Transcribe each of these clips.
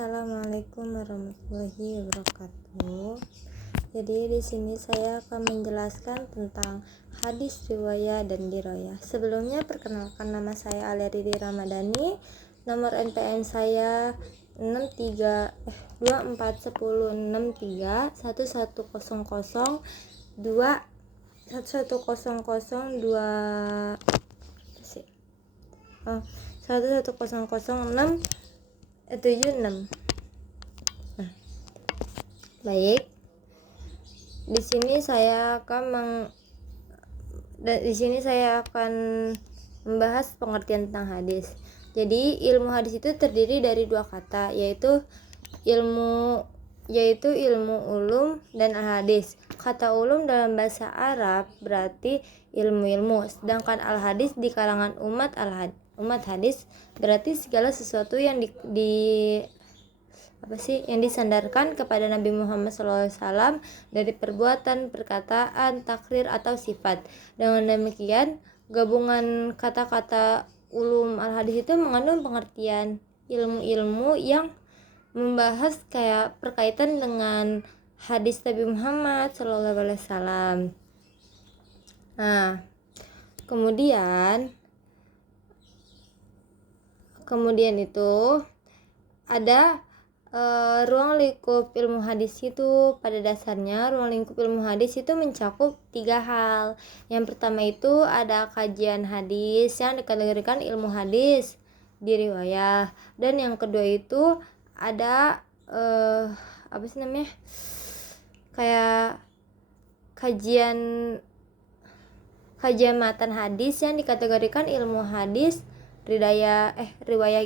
Assalamualaikum warahmatullahi wabarakatuh. Jadi di sini saya akan menjelaskan tentang hadis riwayah dan diroyah. Sebelumnya perkenalkan, nama saya Alia Riri Ramadhani. Nomor NPM saya 110076 Baik, di sini saya akan membahas pengertian tentang hadis. Jadi ilmu hadis itu terdiri dari dua kata, yaitu ilmu ulum dan al-hadis. Kata ulum dalam bahasa Arab berarti ilmu-ilmu, sedangkan al-hadis di kalangan umat hadis berarti segala sesuatu yang yang disandarkan kepada Nabi Muhammad SAW dari perbuatan, perkataan, takrir atau sifat. Dengan demikian, gabungan kata-kata ulum al-hadis itu mengandung pengertian ilmu-ilmu yang membahas kayak berkaitan dengan hadis Nabi Muhammad SAW. Nah, kemudian itu ada ruang lingkup ilmu hadis itu. Pada dasarnya ruang lingkup ilmu hadis itu mencakup 3 hal. Yang pertama itu ada kajian hadis yang dikategorikan ilmu hadis di riwayah, dan yang kedua itu ada kayak kajian matan hadis yang dikategorikan ilmu hadis riwayah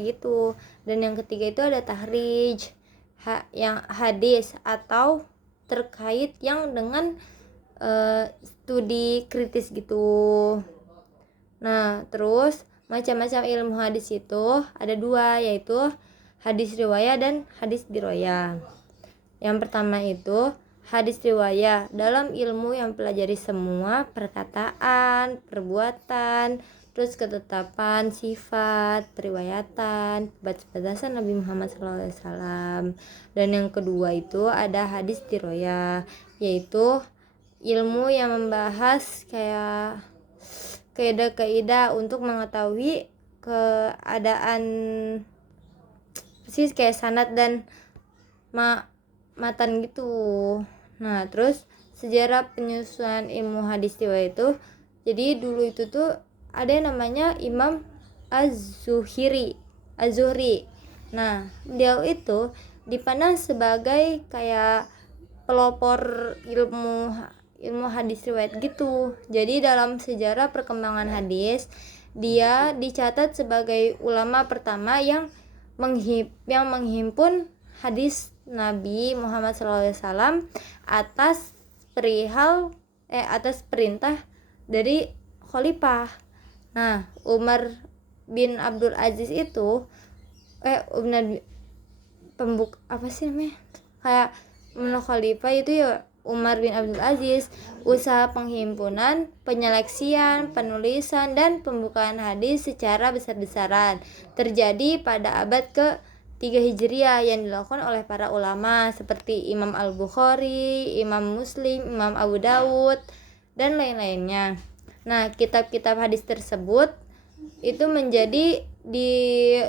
gitu. Dan yang ketiga itu ada tahrij yang hadis atau terkait yang dengan studi kritis gitu. Nah, terus macam-macam ilmu hadis itu ada 2, yaitu hadis riwayah dan hadis diroyah. Yang pertama itu hadis riwayah, dalam ilmu yang pelajari semua perkataan, perbuatan, terus ketetapan, sifat, periwayatan, batasan Nabi Muhammad SAW. Dan yang kedua itu ada hadis diroyah, yaitu ilmu yang membahas kayak kaidah-kaidah untuk mengetahui keadaan kayak sanad dan matan gitu. Nah, terus sejarah penyusunan ilmu hadis riwayah itu, jadi dulu itu tuh ada yang namanya Imam Az-Zuhri. Nah, dia itu dipandang sebagai kayak pelopor ilmu hadis riwayat gitu. Jadi dalam sejarah perkembangan hadis, dia dicatat sebagai ulama pertama yang menghimpun hadis Nabi Muhammad SAW atas perintah dari khalifah. Nah, Umar bin Abdul Aziz itu kayak menurut khalifah itu ya Umar bin Abdul Aziz, usaha penghimpunan, penyeleksian, penulisan, dan pembukaan hadis secara besar-besaran terjadi pada abad ke-3 Hijriah yang dilakukan oleh para ulama seperti Imam Al-Bukhari, Imam Muslim, Imam Abu Dawud, dan lain-lainnya. Nah, kitab-kitab hadis tersebut itu menjadi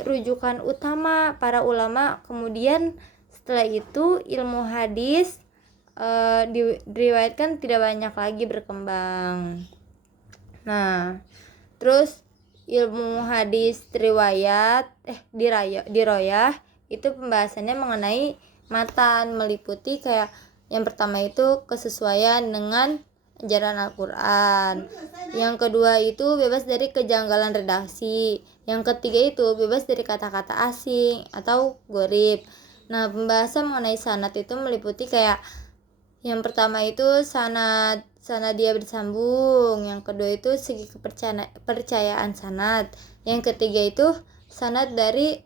rujukan utama para ulama. Kemudian setelah itu ilmu hadis diriwayatkan tidak banyak lagi berkembang. Nah, terus ilmu hadis diroyah itu pembahasannya mengenai matan, meliputi kayak yang pertama itu kesesuaian dengan ajaran Al-Quran, yang kedua itu bebas dari kejanggalan redaksi, yang ketiga itu bebas dari kata-kata asing atau gharib. Nah, pembahasan mengenai sanad itu meliputi kayak yang pertama itu sanad dia bersambung, yang kedua itu segi kepercayaan sanad, yang ketiga itu sanad dari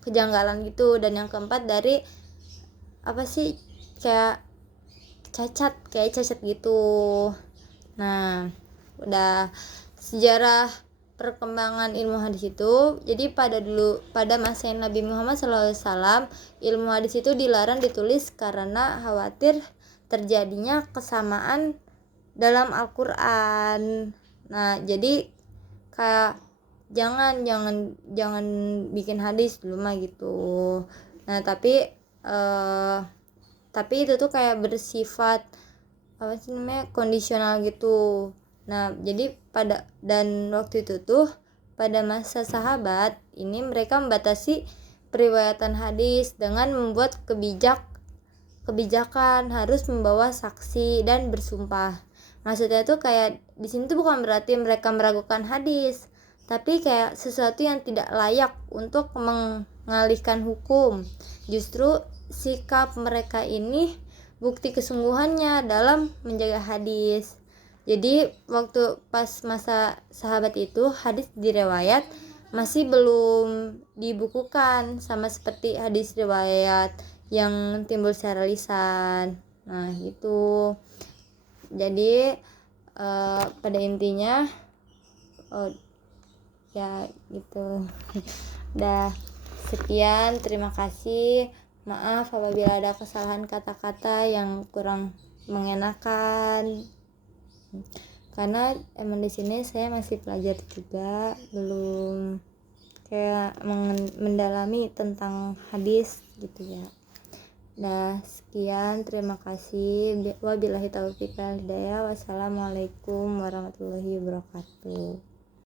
kejanggalan gitu, dan yang keempat dari kayak cacat gitu. Nah, udah sejarah perkembangan ilmu hadis itu, jadi pada masa Nabi Muhammad SAW, ilmu hadis itu dilarang ditulis karena khawatir terjadinya kesamaan dalam Al-Quran. Nah, jadi kayak jangan bikin hadis dulu mah gitu. Nah, tapi itu tuh kayak bersifat apa sih namanya, kondisional gitu. Nah, jadi waktu itu tuh pada masa sahabat ini mereka membatasi periwayatan hadis dengan membuat kebijakan harus membawa saksi dan bersumpah. Maksudnya tuh kayak di sini tuh bukan berarti mereka meragukan hadis, tapi kayak sesuatu yang tidak layak untuk mengalihkan hukum. Justru sikap mereka ini bukti kesungguhannya dalam menjaga hadis. Jadi waktu pas masa sahabat itu hadis direwayat masih belum dibukukan, sama seperti hadis riwayat yang timbul secara lisan. Nah gitu. Jadi pada intinya ya gitu. Dah, sekian, terima kasih. Maaf apabila ada kesalahan kata-kata yang kurang mengenakan, karena emang di sini saya masih pelajar juga, belum kayak mendalami tentang hadis gitu ya. Nah, sekian, terima kasih. Wabillahi taufiq wal hidayah. Wassalamualaikum warahmatullahi wabarakatuh.